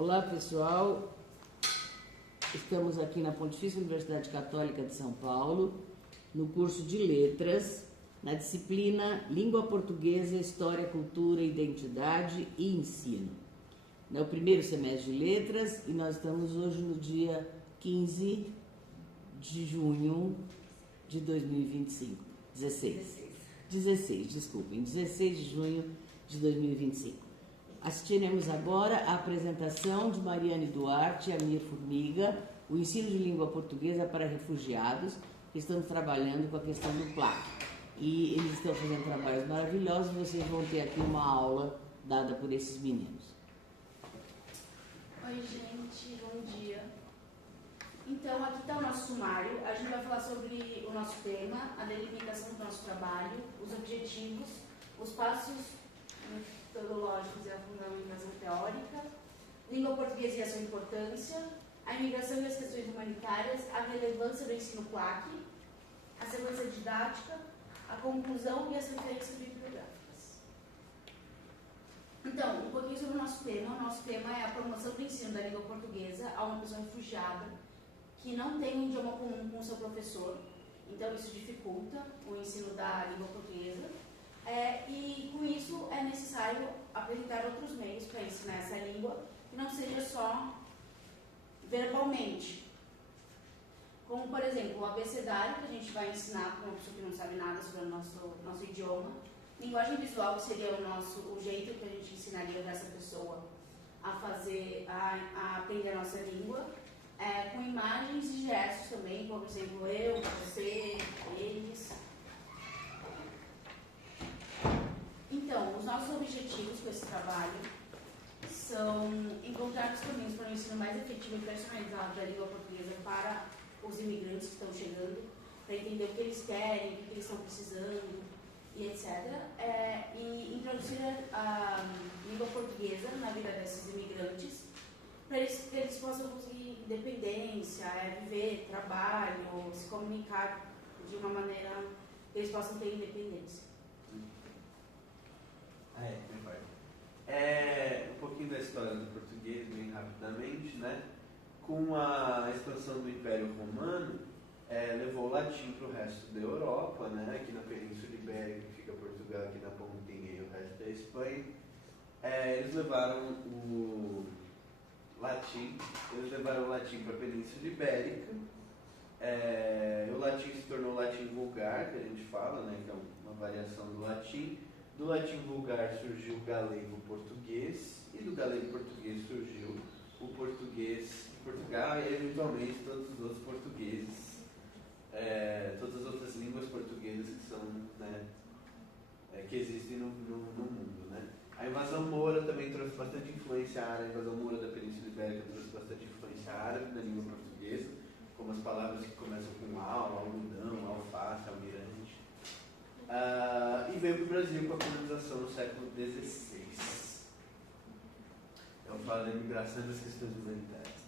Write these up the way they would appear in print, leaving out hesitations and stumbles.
Olá pessoal, estamos aqui na Pontifícia Universidade Católica de São Paulo, no curso de Letras, na disciplina Língua Portuguesa, História, Cultura, Identidade e Ensino. É o primeiro semestre de Letras e nós estamos hoje no dia 15 de junho de 2025, 16 de junho de 2025. Assistiremos agora a apresentação de Mariane Duarte e Amir Formiga, o ensino de língua portuguesa para refugiados, que estão trabalhando com a questão do PLAC. E eles estão fazendo trabalhos maravilhosos, vocês vão ter aqui uma aula dada por esses meninos. Oi gente, bom dia. Então aqui está o nosso sumário, a gente vai falar sobre o nosso tema, a delimitação do nosso trabalho, os objetivos, os passos metodológicos e a fundamentação teórica, língua portuguesa e a sua importância, a imigração e as questões humanitárias, a relevância do ensino PLAC, a sequência didática, a conclusão e as referências bibliográficas. Então, um pouquinho sobre o nosso tema. O nosso tema é a promoção do ensino da língua portuguesa a uma pessoa refugiada que não tem um idioma comum com o seu professor. Então, isso dificulta o ensino da língua portuguesa. E com isso é necessário apresentar outros meios para ensinar essa língua, que não seja só verbalmente. Como, por exemplo, o abecedário, que a gente vai ensinar para uma pessoa que não sabe nada sobre o nosso idioma. Linguagem visual, que seria o jeito que a gente ensinaria essa pessoa a aprender a nossa língua. Com imagens e gestos também, como, por exemplo, eu, você, eles. Então, os nossos objetivos com esse trabalho são encontrar os caminhos para um ensino mais efetivo e personalizado da língua portuguesa para os imigrantes que estão chegando, para entender o que eles querem, o que eles estão precisando, e etc. E introduzir a língua portuguesa na vida desses imigrantes, para que eles possam conseguir independência, viver, trabalho, se comunicar de uma maneira que eles possam ter independência. Um pouquinho da história do português, bem rapidamente, né? Com a expansão do Império Romano, levou o latim para o resto da Europa, né? Aqui na Península Ibérica, que fica Portugal, aqui na pontinha e o resto da Espanha. Eles levaram o latim para a Península Ibérica. O latim se tornou o latim vulgar, que a gente fala, né? Que é uma variação do latim. Do latim vulgar surgiu o galego-português, e do galego-português surgiu o português de Portugal e, eventualmente, todos os outros portugueses, todas as outras línguas portuguesas que são, né, que existem no mundo, né? A invasão moura também trouxe bastante influência árabe, a invasão moura da Península Ibérica trouxe bastante influência árabe na língua portuguesa, como as palavras que começam com algodão, alface, almirante. E veio para o Brasil com a colonização no século XVI. Eu falo da imigração e das questões humanitárias.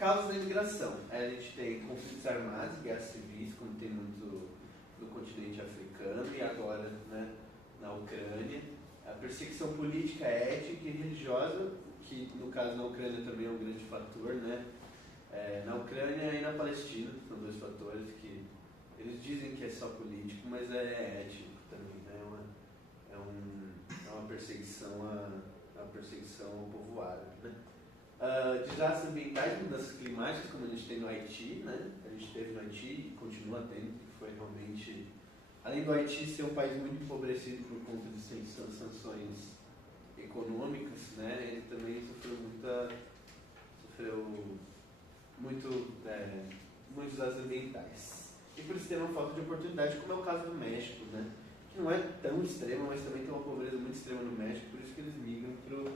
Causas da imigração. A gente tem conflitos armados, guerras civis, como tem muito no continente africano e agora, né, na Ucrânia. A perseguição política, étnica e religiosa, que no caso na Ucrânia também é um grande fator, né? Na Ucrânia e na Palestina, são dois fatores que eles dizem que é só político, mas é étnico também, né? É uma perseguição à povo árabe, né? Desastres ambientais, mudanças climáticas, como a gente tem no Haiti, né? A gente teve no Haiti e continua tendo, que foi realmente, além do Haiti ser um país muito empobrecido por conta de sanções econômicas, né? Ele também sofreu muitos desastres ambientais. E por isso tem uma falta de oportunidade, como é o caso do México, né? Que não é tão extrema, mas também tem uma pobreza muito extrema no México, por isso que eles migram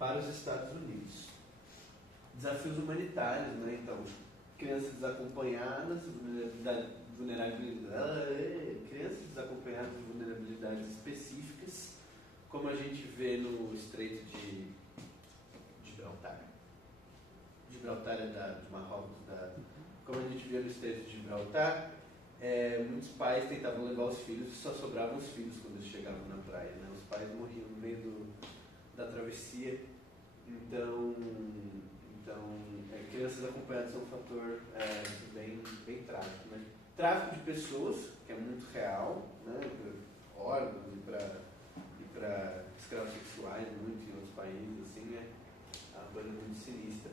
para os Estados Unidos. Desafios humanitários, né? Então, crianças desacompanhadas, crianças desacompanhadas de vulnerabilidades específicas, como a gente vê no Estreito de Gibraltar. Gibraltar é de Marrocos, como a gente vê no Estreito de Gibraltar, muitos pais tentavam levar os filhos e só sobravam os filhos quando eles chegavam na praia, né? Os pais morriam no meio da travessia Então, crianças acompanhadas é um fator bem trágico, né? Tráfico de pessoas, que é muito real, né? Órgãos e para escravos sexuais, muito em outros países, assim, é uma coisa muito sinistra.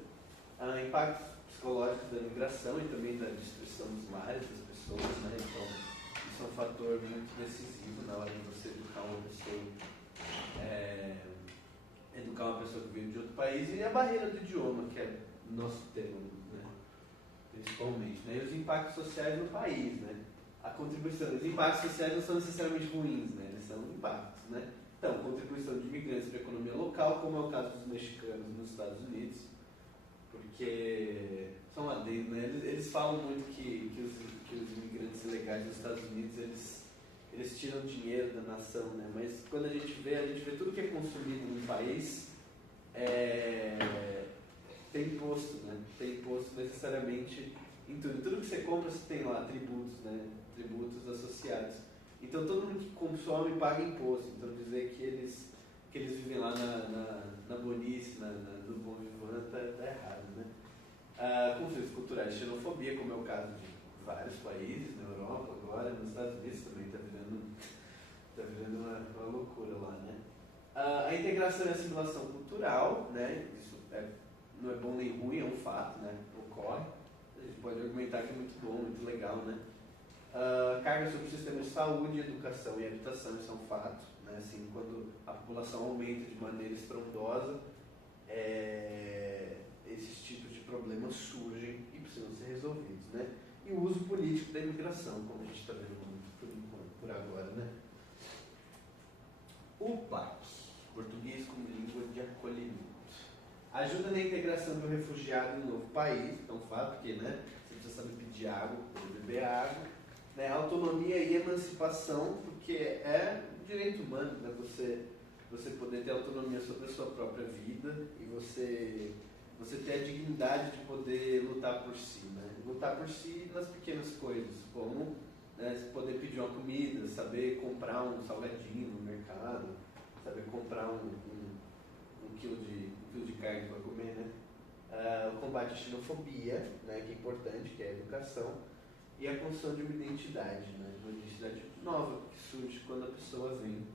Impactos psicológicos da migração e também da destruição dos lares das pessoas, né? Então, isso é um fator muito decisivo na hora de você educar uma pessoa que veio de outro país, e a barreira do idioma, que é o nosso tema, né? Principalmente, né? E os impactos sociais no país, né? A contribuição, os impactos sociais não são necessariamente ruins, né? Eles são impactos, né? Então, contribuição de imigrantes para a economia local, como é o caso dos mexicanos nos Estados Unidos, porque são lá dentro, né? Eles falam muito que os imigrantes ilegais nos Estados Unidos, eles tiram dinheiro da nação, né? Mas quando a gente vê tudo que é consumido no país, tem imposto, né? Tem imposto necessariamente em tudo. Tudo que você compra, você tem lá tributos, né? Tributos associados. Então todo mundo que consome paga imposto. Então dizer que eles vivem lá na bonice, no bom vivant, tá errado, né? Conflitos culturais, xenofobia, como é o caso de vários países, na Europa agora, nos Estados Unidos também está virando uma loucura lá, né? A integração e assimilação cultural, né? Isso não é bom nem ruim, é um fato, né? Ocorre. A gente pode argumentar que é muito bom, muito legal, né? Carga sobre o sistema de saúde, educação e habitação, isso é um fato, né? Assim, quando a população aumenta de maneira estrondosa, esses tipos de problemas surgem e precisam ser resolvidos, né? E o uso político da imigração, como a gente está vendo muito por agora, né? O PAC, português como língua de acolhimento. Ajuda na integração do refugiado em um novo país, é um fato, porque, né, você precisa saber pedir água, poder beber água, né? Autonomia e emancipação, porque é um direito humano, né? Você poder ter autonomia sobre a sua própria vida e você ter a dignidade de poder lutar por si, né? Lutar por si nas pequenas coisas, como, né, poder pedir uma comida, saber comprar um salgadinho no mercado, saber comprar um quilo de carne para comer, né? O combate à xenofobia, né, que é importante, que é a educação, e a construção de uma identidade, né? Uma identidade nova que surge quando a pessoa vem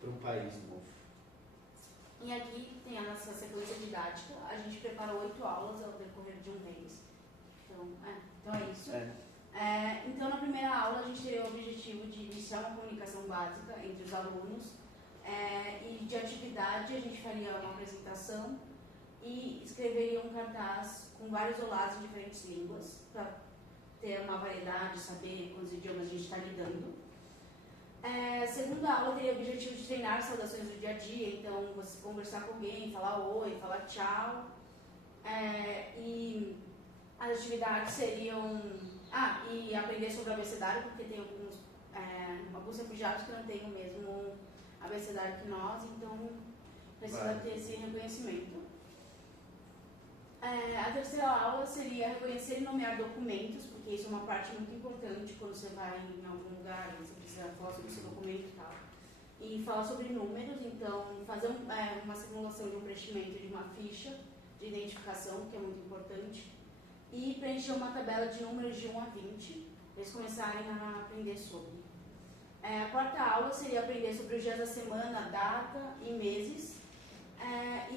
para um país novo. E aqui tem a nossa sequência didática. A gente preparou 8 aulas ao decorrer de um mês. Então é isso. Então, na primeira aula, a gente teria o objetivo de iniciar uma comunicação básica entre os alunos. E de atividade, a gente faria uma apresentação e escreveria um cartaz com vários olados em diferentes línguas, para ter uma variedade, saber quantos idiomas a gente está lidando. Segunda aula teria o objetivo de treinar saudações do dia a dia, então você conversar com alguém, falar oi, falar tchau. E as atividades seriam... e aprender sobre o abecedário, porque tem alguns refugiados que não têm o mesmo abecedário que nós, então precisa ter esse reconhecimento. A terceira aula seria reconhecer e nomear documentos, porque isso é uma parte muito importante quando você vai em algum lugar, você precisa falar sobre o seu documento e tal. E falar sobre números, então fazer uma simulação de um preenchimento de uma ficha de identificação, que é muito importante, e preencher uma tabela de números de 1 a 20, para eles começarem a aprender sobre. A quarta aula seria aprender sobre os dias da semana, data e meses,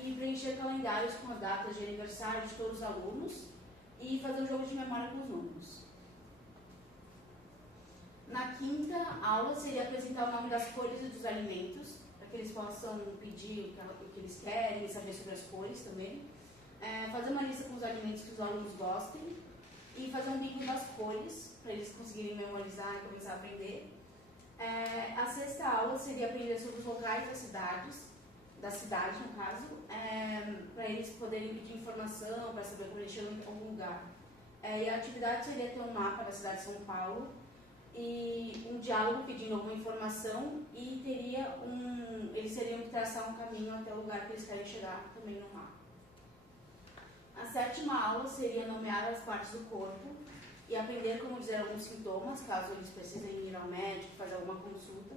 e preencher calendários com as datas de aniversário de todos os alunos e fazer um jogo de memória com os números. Na quinta aula seria apresentar o nome das cores e dos alimentos, para que eles possam pedir o que eles querem e saber sobre as cores também. Fazer uma lista com os alimentos que os alunos gostem e fazer um bingo das cores, para eles conseguirem memorizar e começar a aprender. A sexta aula seria aprender sobre os locais da cidade no caso, para eles poderem pedir informação, para saber como eles chegam em algum lugar. E a atividade seria ter um mapa da cidade de São Paulo e um diálogo pedindo alguma informação e eles teriam que traçar um caminho até o lugar que eles querem chegar também no mapa. A sétima aula seria nomear as partes do corpo e aprender como dizer alguns sintomas, caso eles precisem ir ao médico, fazer alguma consulta.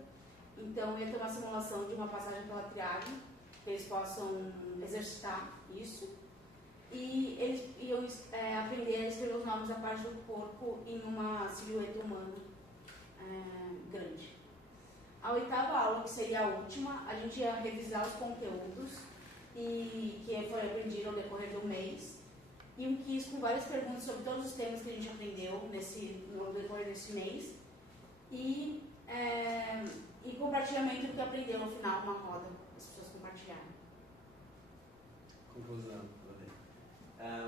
Então, ia ter uma simulação de uma passagem pela triagem, que eles possam exercitar isso. E eles iam aprender a escrever os nomes da parte do corpo em uma silhueta humana grande. A 8ª aula, que seria a última, a gente ia revisar os conteúdos e que foi aprendido ao decorrer do mês, e um quiz com várias perguntas sobre todos os temas que a gente aprendeu no decorrer desse mês, e compartilhamento do que aprendeu no final, uma roda, as pessoas compartilharam. Conclusão.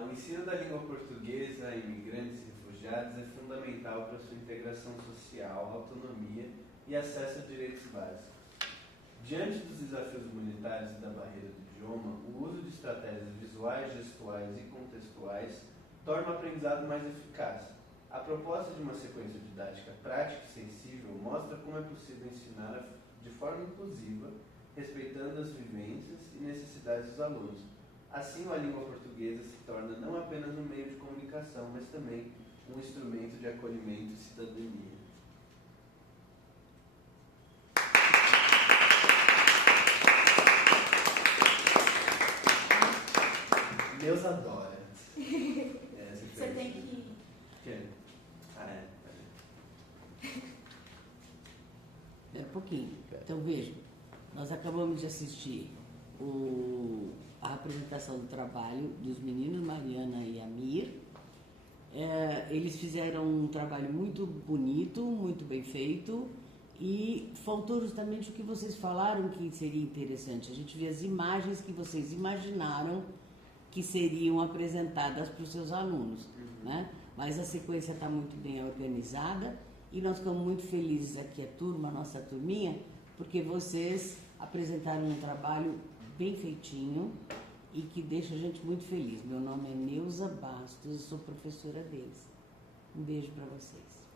O ensino da língua portuguesa a imigrantes e refugiados é fundamental para sua integração social, autonomia e acesso a direitos básicos. Diante dos desafios humanitários e da barreira do idioma, o uso de estratégias visuais, gestuais e contextuais torna o aprendizado mais eficaz. A proposta de uma sequência didática prática e sensível mostra como é possível ensinar de forma inclusiva, respeitando as vivências e necessidades dos alunos. Assim, a língua portuguesa se torna não apenas um meio de comunicação, mas também um instrumento de acolhimento e cidadania. Deus adora. Você tem que... Espera um pouquinho. Então, veja, nós acabamos de assistir a apresentação do trabalho dos meninos, Mariana e Amir. Eles fizeram um trabalho muito bonito, muito bem feito, e faltou justamente o que vocês falaram que seria interessante. A gente vê as imagens que vocês imaginaram que seriam apresentadas para os seus alunos, né? Mas a sequência está muito bem organizada e nós ficamos muito felizes aqui, a nossa turminha, porque vocês apresentaram um trabalho bem feitinho e que deixa a gente muito feliz. Meu nome é Neuza Bastos, eu sou professora deles. Um beijo para vocês.